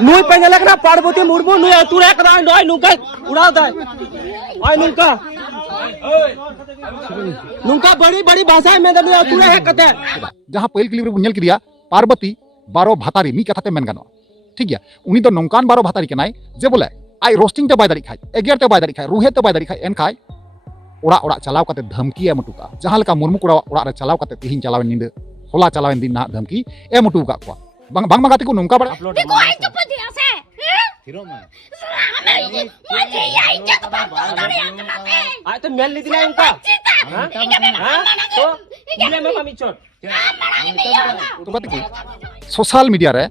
नुई पे ना पार्वती मुर्मू नुई अतुरे कदा नय नुका उड़ा दे ओय नुका बड़ी बड़ी भाषा में नुई अतुरे है कते जहां पहिल क्लिप रे बुन नेल किदिया पार्वती बारो भातारी मी कथाते मेन गानो ठीक गया उनी दो नोंकान बारो भातारी केनाय जे बोले आई रोस्टिंग ते बाय दाड़ी खाय एगेर ते बाय दाड़ी खाय रुहे ते बाय दाड़ी खाय एन खाय ओड़ा ओड़ा चलाव काते धमकी एम उटुका जहां लेका मुर्मू कोड़ा ओड़ा रे चलाव काते तिहिन चलावेन निंदे होला चलावेन दिन ना धमकी एम उटु का को बांग बांग गाते को नोंका बड़ा देखो आई तो पतिया से थिरो में मुझे यही जग बात करे आ तो मेल लीदी ना इनका हां तो इने में मामी चोट तो बात की सोशल मीडिया रे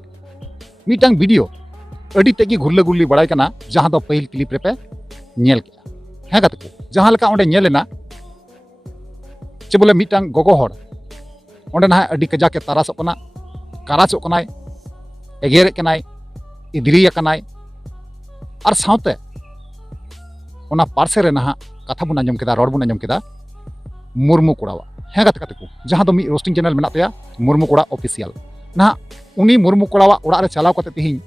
मीटांग वीडियो अडी तेगी घुरले गुरली बड़ाय कना जहां दो पहिल क्लिप रे पे नेल के है गाते को जहां लका ओंडे नेलेना चे बोले मीटांग गोगो हड़ ओंडे ना अडी कजा के तारासो कना काराचो कनाय एगेरे कनाय इदरिया कनाय और साउते ओना पार्से रे ना कथा बुन अंजम केदा रोड बुन अंजम केदा मुर्मू कोड़ावा है गाते को जहां दो मी रोस्टिंग चैनल मेना तया मुर्मू कोड़ा ऑफिशियल ना उनी मुर्मू कोड़ावा ओड़ा रे चलाव कते तिहिन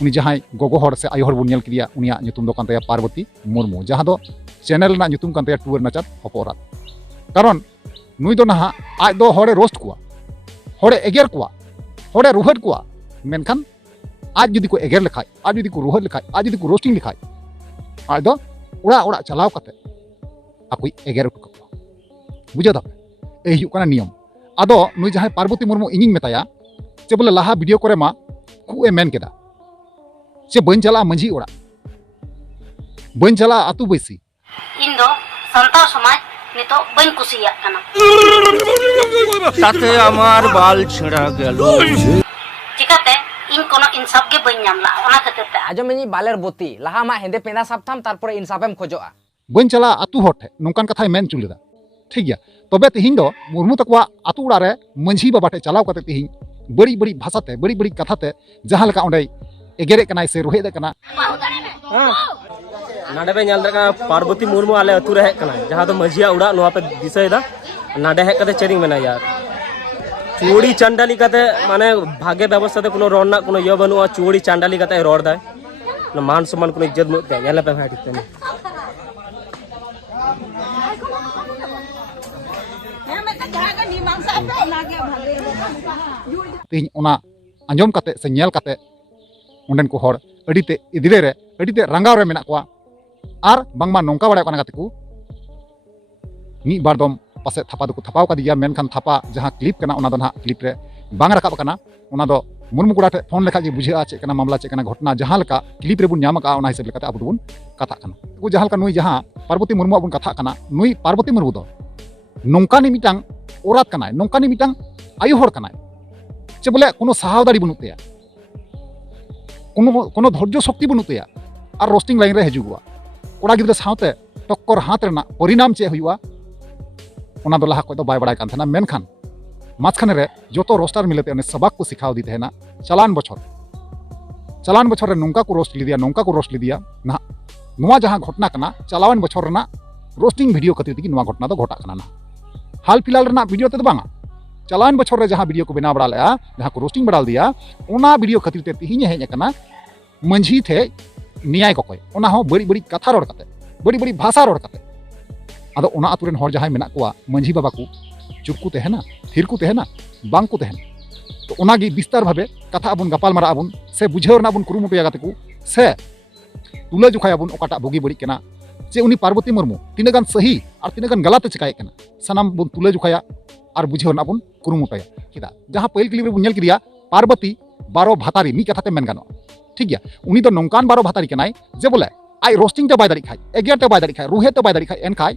उनी जहां गोगो हड़ से आयो हड़ बुन नेल किदिया उनिया nyutum दो कान तया पार्वती मुर्मू जहां दो चैनल ना nyutum कान तया टूर नचार हपोरात कारण नुई दो ना आज दो हड़े रोस्ट कुआ हड़े एगेर कुआ हड़े रुहट कुआ मेनखान आज जुदी को एगेर लेखाय आज जुदी को रुहट लेखाय आज जुदी को रोस्टिंग लेखाय आज दो ओड़ा ओड़ा चलाव कते आकुई एगेर उटु कुआ बुझा दा ए हियु काना नियम आदो नुई जहां पार्वती मुर्मू इनिंग मेताया चे बोले लाहा वीडियो करे मा कु ए मेन केदा चे बन चला मंझी ओड़ा बन चला आतु बैसी इन दो संताल समाज नितो बन कुसिया कना ताते आमार बाल छिड़ा गेलो चिकाते इन कोनो इंसाफ के बन नामला ओना खतरते आजमेनी बालेर बोती लाहा मा हेंदे पेंदा साबथाम तारपरे इंसाफेम खोजोआ बन चला आतु होठे नोंकान कथाय मेन चुलेदा ठीक गया तबे तिहिन दो मुर्मू तकवा आतु उड़ा रे मंझी बाबाटे चलाव कते तिहिन बड़ी बड़ी भाषाते बड़ी बड़ी कथाते जहां लका ओंडे एगेरे कनाय से रुहे दे कना नाडे पे नेल दका पार्वती मुर्मू आले अतु रे कना जहां तो मझिया उड़ा नोआ पे दिसैदा नाडे हे कते चेरिंग मेना यार चूड़ी चंडाली कते माने भागे व्यवस्था ते कोनो रोना कोनो य बनुआ चूड़ी चंडाली कते रोड दाय न मान सम्मान कोनो इज्जत मते नेले पे भाई दिते तिहिन ओना अंजम कते से नेल कते उंडन को हड़ अडीते इदिरे रे अडीते रंगाव रे मेना कोआ आर बांगमा नोंका बड़ा कना कते को मी बार दम पासे थापा दो थापाव का दिया मेनखान थापा जहां क्लिप कना ओना दो ना क्लिप रे बांग रकाब कना ओना दो मुर्मू कोड़ा टे फोन लेखा जे बुझा चे कना मामला चे कना घटना जहां लका क्लिप रे बुन न्याम का ओना हिसाब लेकाते अब बुन कथा कना को जहां लका नुई जहां पार्वती मुर्मू बुन कथा कना नुई पार्वती मुर्मू दो नोंकानी मिटांग ओरात कनाय नोंकानी मिटांग आयु हड़ कनाय चे बोले कोनो साहाव दाड़ी बनुत तया कोनो धैर्य शक्ति बनुत तया और रोस्टिंग लाइन रे हजुआ कोड़ा गिद्रा सावते टक्कर हाथ रेना परिणाम चे हुआ ओना दो लाहा को दो बाय बड़ाय कान थाना मेनखान माछखाने रे जोतो रोस्टार मिलते ने सबक को सिखाव दी थेना चलान बछर रे नोंका को रोस्ट लिदिया ना नुआ जहां घटना कना चलावन बछर रेना रोस्टिंग वीडियो खातिर तिगी नुआ घटना दो घटा कना ना हाल फिलहाल रेना वीडियो ते बांगा चलान बछर रे जहां वीडियो को बना बड़ा लेआ जहां को रोस्टिंग बड़ा दिया ओना वीडियो खातिर ते तिहिन हेज कना मंझी थे न्याय को कोई ओना हो बड़ी बड़ी कथा रोड कते बड़ी बड़ी भाषा रोड कते आदो ओना अतुरेन हर जहां मेना कोआ मंझी बाबा को चुप को तहना थिर को तहना बांग को तहना तो ओना गी विस्तार भाबे कथा अबुन गपाल मारा अबुन से बुझेव ना अबुन कुरुमुटु यागाते को से तुला जुखाय अबुन ओकाटा बुगी बड़ी केना जे उनी पार्वती मुर्मू तिना गान सही और तिना गान गलत चिकाय केना सनाम बुन तुला जुखाया और बुझेव ना अबुन कुरुमुटया किदा जहां पहिल क्लिप रे बुन नेल किदिया पार्वती बारो भातारी मी कथाते मेन गानो ठीक गया उनी दो नोंकान बारो भातारी केनाय जे बोले आई रोस्टिंग ते बाय दाड़ी खाय एगेर ते बाय दाड़ी खाय रुहे ते बाय दाड़ी खाय एन खाय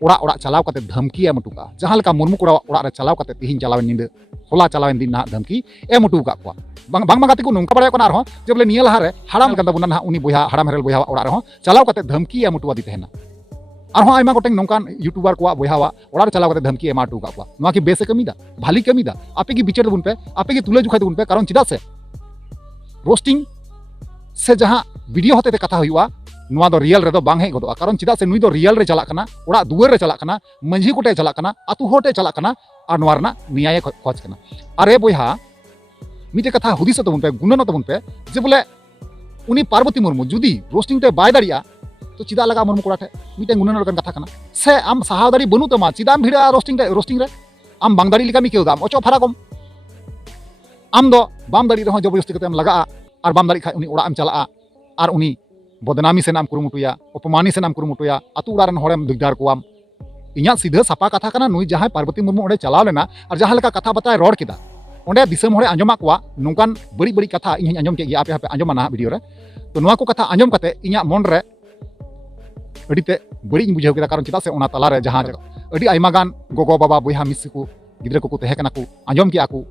ओड़ा ओड़ा चलाव कते धमकी एम उटुका जहां लका मुर्मू कोड़ा ओड़ा रे चलाव कते तिहिन चलावेन निंदे होला चलावेन दिन ना धमकी एम उटुका को बांग गाते को नोंका बड़ा कोना रहो जे बोले निया लहा रे हाड़ाम गंदा बुना ना उनी बोया हाड़ाम हेरल बोया ओड़ा रहो चलाव कते धमकी एम उटुवा दी तहना आरो आयमा गोटें नोंकान यूट्यूबर को बोयावा ओड़ा रे चलाव कते धमकी एम उटुका को नोआ की बेसे कमीदा भाली कमीदा आपे की बिचार बुन पे आपे की तुले जुखाय बुन पे कारण चिदा से रोस्टिंग से जहां वीडियो होते ते कथा हुआ नुआ दो रियल रे दो बांग हे गदोआ कारण चिदा से नुई दो रियल रे चला कना ओड़ा दुआर रे चला कना मंझी कोटे चला कना आतु होटे चला कना और नुआ रना न्याय खोज कना अरे बोया मीटे कथा हुदिस तबन पे गुणन तबन पे जे बोले उनी पार्वती मुर्मू जुदी रोस्टिंग ते बाय दाड़िया तो चिदा लगा मुर्मू कोड़ा ठे मीटे गुणन लगन कथा कना से आम साहा दाड़ी बनु तमा चिदाम भिड़ा रोस्टिंग रे आम बांग दाड़ी लिका मी केउ दाम ओचो फारा कम आम दो बाम दाड़ी रहो जबरदस्ती कते लगा और बाम दाड़ी खाय उनी ओड़ा एम चला और उनी बदनामी से नाम कुरुमुटुया अपमानी से नाम कुरुमुटुया अतु उड़ा रन होरेम दिगदार कोआम इन्या सीधा सपा कथा कना नुई जहां पार्वती मुर्मू ओंडे चलाव लेना और जहां लेका कथा बताय रोड किदा ओंडे दिसम होरे आंजमा कोआ नोंकान बड़ी बड़ी कथा इन आंजम के गिया पे आंजमा ना वीडियो रे तो नुआ को कथा आंजम कते इन्या मन रे अडिते बड़ी बुझाव केदा कारण चिदा से ओना तला रे जहां अडी आइमा गान गोगो बाबा बोया मिसी को गिद्रा को तहे कना को आंजम किया को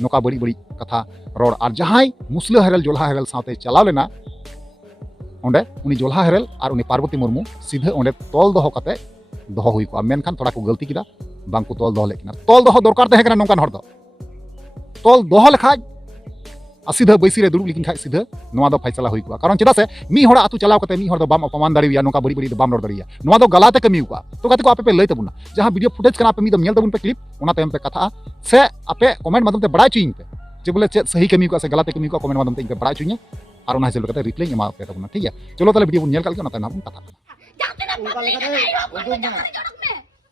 नोका बड़ी बड़ी कथा रोड और जहां मुसला हेरल जोल्हा हेरल साथे चलाव लेना ओंडे उनी जोल्हा हेरल और उनी पार्वती मुर्मू सीधे ओंडे तोल दोहो कते दोहो हुई को मेनखान थोड़ा को गलती किदा बांग को तोल दोहो लेकिन तोल दोहो दरकार तहे कना नोंकान हर दो तोल दोहो लेखाज सीधा बैसी रे दुड़ुब लिखिन खाय सीधा नोआ दो फैसला हुई को कारण चिदा से मी होड़ा आतु चलाव कते मी होड़ दो बाम अपमान दाड़िया नोका बड़ी बड़ी दो बाम रोड दाड़िया नोआ दो गलाते कमी को तो कते को आपे पे लई तबुना जहां वीडियो फुटेज कना पे मी दो मेल तबुन पे क्लिप ओना तयम पे कथा से आपे कमेंट माध्यम ते बड़ाई चुइन पे जे बोले चेत सही कमी को से गलत कमी को कमेंट माध्यम ते पे बड़ाई चुइन और ओना हिसाब कते रिप्लाई एमा पे तबुना ठीक है चलो ताले वीडियो बुन नेल कल के ओना तयना बुन कथा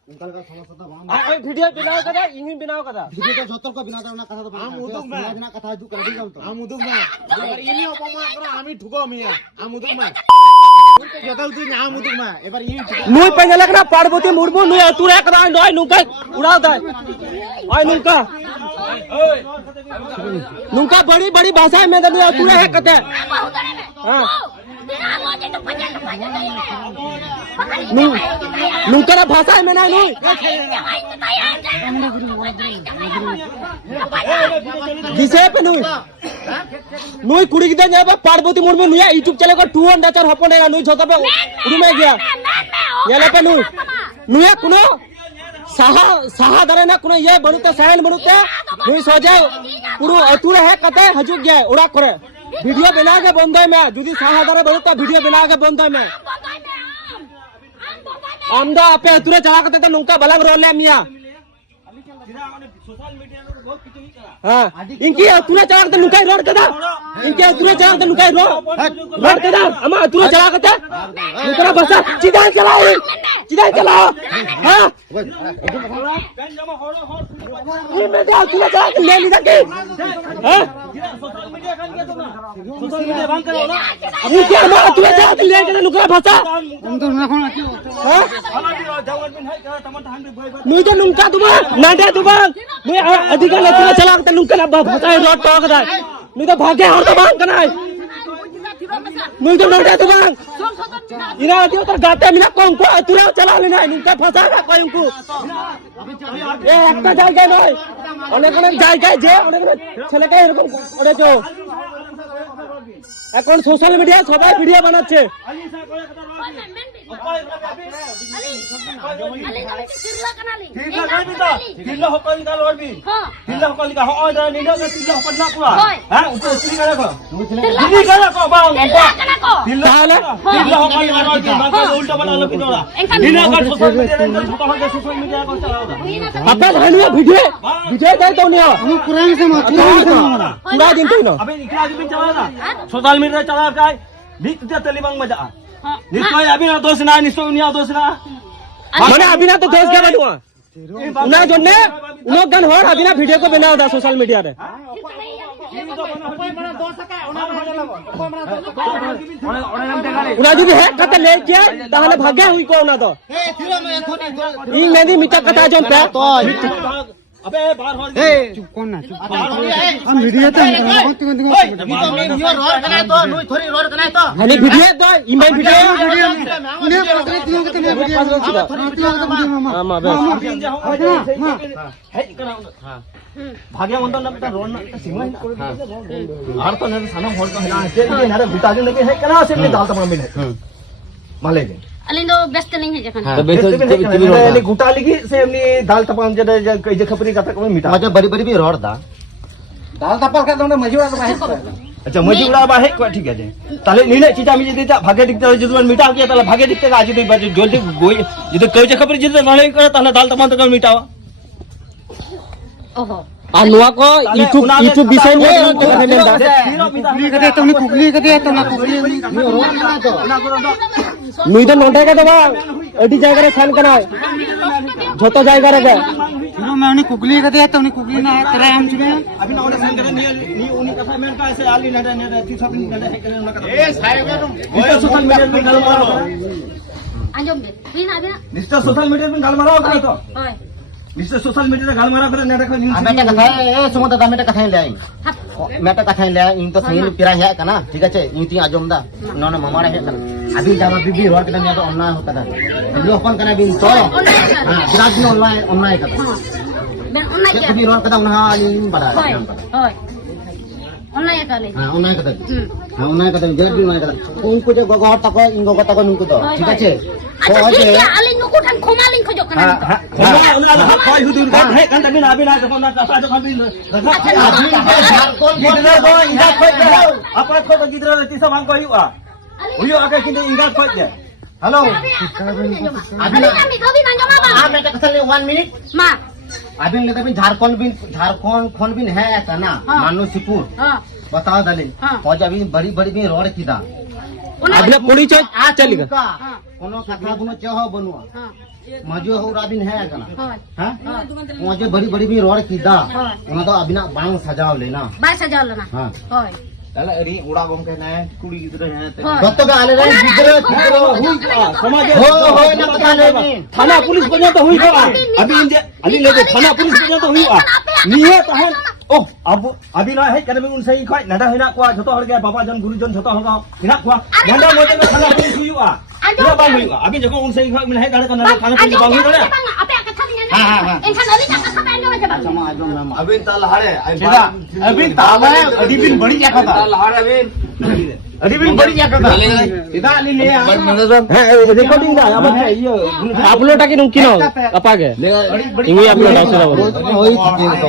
ओय वीडियो बनाओ कदा इनि बनाओ कदा वीडियो तो जतल को बिना दाना कथा तो हम उदुक में बिना कथा दु कर दिगम तो हम उदुक में अगर इनि अपमान करो आमी ठुको मिया हम उदुक में जतल तु हम उदुक में एबार इनि ठुको नुई पेंगले कना पार्वती मुर्मू नुई अतुरे कदा नय नुका उड़ाव दा ओय नुका बड़ी बड़ी भाषा में नुई अतुरे है कते हां नुका भाषा में ना नुई दिसे पे नुई कुड़ी गिदा जाबा पार्वती मुर्मू नुई यूट्यूब चैनल को 200 हपन नुई झोता पे उड़ुमे गया येले पे नुई कुनो साहा दारे ना कुनो ये बनुते सहन बनुते नुई सोजे पुरु अतुरे है कते हजु गया उड़ा करे वीडियो बना के बंद में जुदी साहा दारे बनुते वीडियो बना के बंद में आमदा आपे अतुरे चला करते तो नुका बलंग रोले मिया हां इनकी अतुरे चला करते नुका रोड कदा इनके अतुरे चला करते नुका रोड कदा अमा अतुरे चला करते नुका बसा सीधा चलाओ हां ये मैं अतुरे चला के ले लीदा के हां सोशल मीडिया बंद करो ना ये क्या अतुरे चला के ले के नुका बसा हम तो ना हां नुई तो नुका तुमा नाडे तुमा नुई अधिकार लेते चला के नुका ना भाषा रोड टॉक दा नुई तो भागे और तो बांग कना नुई तो नाडे तुमा इना दियो तो गाते मिना कोन को अतुरा चला लेना नुका भाषा का कोई को ए একটা জায়গায় নয় অনেক অনেক জায়গায় যে অনেক ছেলেকে এরকম করেছো এখন সোশ্যাল মিডিয়ায় সবাই ভিডিও বানাচ্ছে apa hanya video day to niya kurang sama kurang din to no abe ikla bin chala na social media chala kai dik te telibang maja niscay abi na dos na niscay unia dos na mane abi na to dos ke banua una jonne uno gan hor abi na video ko banao da social media re una jodi he kata le ke tahale bhage hui ko una to ing medi mita kata jon pe अबे बाहर हो ए चुप कौन ना चुप हम video तो तो मैं वीडियो रोड कना तो नुई थोड़ी रोड कना तो हनी वीडियो तो इमेल वीडियो ने पकड़े दियो के वीडियो थोड़ी वीडियो तो मामा मामा बे है कना हां भागे मन तो लगता रोड ना सिंह हां और तो ने सनम होल तो है से ये ना बिता दिन के है कना से दाल तमाम मिल है माले दे अलिंदो बेस्ट नहीं है जखन तो बेस्ट गुटा लिगी से हमनी दाल तपम जे कई जे खपरी कथा को मिटा मजा बड़ी बड़ी भी रोड दा दाल तपल का तो मजुड़ा तो है अच्छा मजुड़ा बा है को ठीक है जे ताले नीने चीजा मी जे भागे दिखते जदुन मिटा के ताले भागे दिखते आज दे जल्दी गोई जे कई जे खपरी जे नले करे ताले दाल तपम तो मिटावा ओहो আর নোয়া কো ইউটিউব বিষয় নিয়ে কথা মেনদা कुकली कदे तो ना कुकली নুই তো নন্টাই কা দেবা এডি জায়গা রে সেন কানা যত জায়গা রে नो मैं उन्हें कुकली कदे तो उन्हें कुकली ना तेरा हम चुके अभी ना ओडे सेंड करे नी उन्हीं कथा मेन का ऐसे आली नडा ने ती सब नडा है करे ना कथा ए साहेब तुम सोशल मीडिया पे गाल मारो आजम बे दिन आबे मिस्टर सोशल मीडिया पे गाल मारो करे तो होय मिस्टर सोशल मीडिया पे गाल मारो करे नडा को न्यूज़ मेटा कथा ए सुमो दादा मेटा कथा ले आई मेटा कथा ले आई इन तो सही पिरा है कना ठीक है इन ती आजम दा नोना मामा रे है कना अभी जाबा बीबी रोड कना ने तो ऑनलाइन होता था लो अपन कना बिन तो हां बिराज ने ऑनलाइन कथा ben online के ya बीबी रोड कथा उना इन बड़ा hoy hoy online ya kali हां ऑनलाइन कथा हां ऑनलाइन कथा जेड भी ऑनलाइन कथा उनको जो गगो तक इन गगो तक नुको तो ठीक है acha ठीक है aling nuku than khomaling khojok kana हां कोई हुदुर का है kan tapi nabi na जखन ना कथा जखन भी गिदरा को इंगा खोज दे apa खोज गिदरा ती सब हम को हुआ आके किंतु इंगा खोज दे hello abi kami kau bin anjom apa हां मेटा कथा ले 1 मिनट ma अभी लेते भी झारखंड खोन भी है कना मानुसीपुर ha बताओ दलिल हाँ। फौज अभी बड़ी बड़ी भी रोड किदा আপনি পরিচয় চালিকা कोनो कथा कोनो चह बनुआ ha मजो हो राबिन है कना hoy हां मजो बड़ी बड़ी भी रोड किदा उना तो अभी ना बांग सजाव लेना bai sajal na हां hoy ताला अरी उड़ा गम के ना कुड़ी गिदरा है hoy गत्तो के आले रे गिदरो समाज हो ना पता नहीं थाना पुलिस बजा तो हुई अभी इंजे अभी ले थाना पुलिस बजा तो हुई निये तहन ओ अब अभी ना है करे उन सही खय नडा हिना को जतो हर गया बाबा जन गुरुजन जतो हर गया हिना को नडा मोजे में थाना पुलिस हुई हिना बांग हुई अभी जको उन सही खय में है गाड़े थाना पुलिस बांग हुई रे apa yang kata ni enkan ali tak kata anjom aja bang sama आजम नाम अभी ताल हारे अभी ताल है अभी बिन बड़ी क्या था ताल हारे अभी बिन बड़ी क्या था सीधा अली ले হ্যাঁ রেকর্ডিং দা আবার ইয়ে আপলোডটা কি নুকি নাও আপাগে ইমি আপলোড আছে না ওই ঠিক তো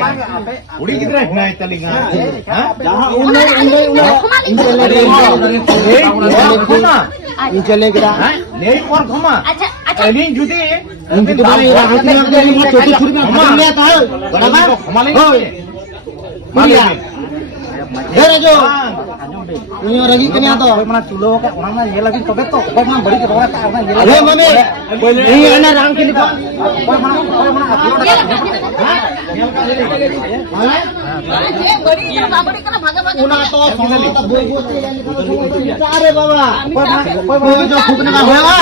उड़ी किधर है ना चलेगा हां जहां इन चले गिरा नहीं और घुमा acha acha अली जुदी इनकी तो नहीं राहत नहीं आती है छोटी छुरी में घुमा लिया था बड़ा बात घुमा लेंगे मालिया ए Raju ini orang ini kena to mana चुलो का orang ये लगी तबे तो कोई mana बड़ी के रोड़ा का ये अरे mummy ini ana rang ke lipa कोई mana una to sono to boy boy अरे बाबा कोई जो फूकने का होगा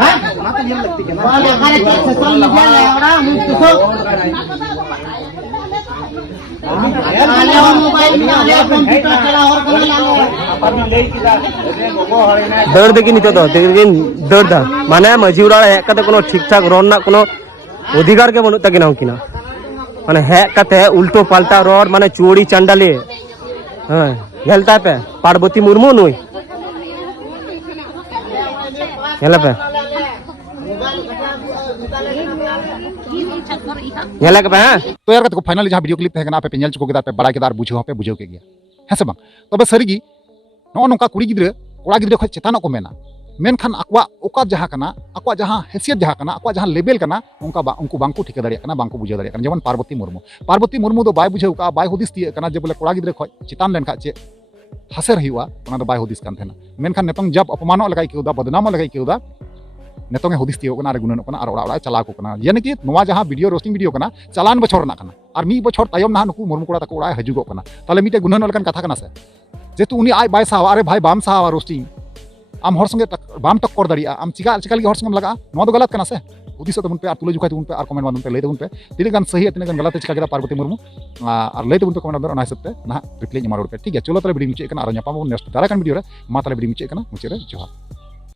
हैं ना तो ये लगती है वाले करे सोशल मीडिया ले और मुझ तो आले मोबाइल में आले कंप्यूटर चला और करने लगे अपन ले किदा गोगो हरे ना দৌড় দেখি নিতে তো দেখবেন দৌড় দা মানে মাঝি উড়াড়া এক কাতে কোনো ঠিকঠাক রন না কোনো অধিকার কে বনুত তাকে নাও কিনা মানে হ্যাঁ কাতে উল্টো পাল্টা রড মানে চুরি চান্ডালে হ্যাঁ হেলতা পে পার্বতী মুর্মু নই হেলা পে हेला के हां तो यार को फाइनली जहाँ वीडियो क्लिप तहना पे पेल चुको पे बड़ा केदार बुझे पे बुझे के गया है से तब सारी नो नौका कुड़ी गिद्रे कोड़ा गिद्रे खो चेतान को मेना मेनखान आकवा ओका जहाँ कना आकवा जहाँ हैसियत जहाँ कना आकवा जहाँ लेवल कना उनको बांको ठिका दाड़े कना बांको बुझे दाड़े कना जेमन पार्वती मुर्मू दो बाय बुझे का बाय हुदिस तिये कना जे बोले कोड़ा गिद्रे खो चेतान लेन का चे हासेर हुआ ओना दो बाय हुदिस कान थेना मेनखान नेतों जब अपमानो लगाई केउदा बदनामो लगाई केउदा नेतों हुदिस तियो कना गुणन कना और ओड़ा चला को कना यानी कि नोवा जहाँ वीडियो रोस्टिंग वीडियो कना चालान बछर ना कना और मी बछर तायम ना नुकु मुर्मू कोड़ा तको ओड़ा हजुगो कना ताले मिटे गुणन लकन कथा कना से जेतु उनी आय बाय सावा अरे भाई बाम सावा रोस्टिंग आम हर संगे बाम टक्कर दाड़िया आम चिका लगे हर संगे लगा नो गलत कना से हुदिस तबन पे और तुले जुखाय तबन पे और कमेंट मादन पे लय तबन पे तिने गान सही तिने गान गलत चिका केदा पार्वती मुर्मू और लय तबन पे कमेंट मादन ना हिसाब ते ना रिप्लाई एमा रोड पे ठीक है चलो ताले वीडियो मुचे कना और न्यापाम नेक्स्ट दारा कान वीडियो रे मा ताले वीडियो मुचे कना मुचे रे जोहार।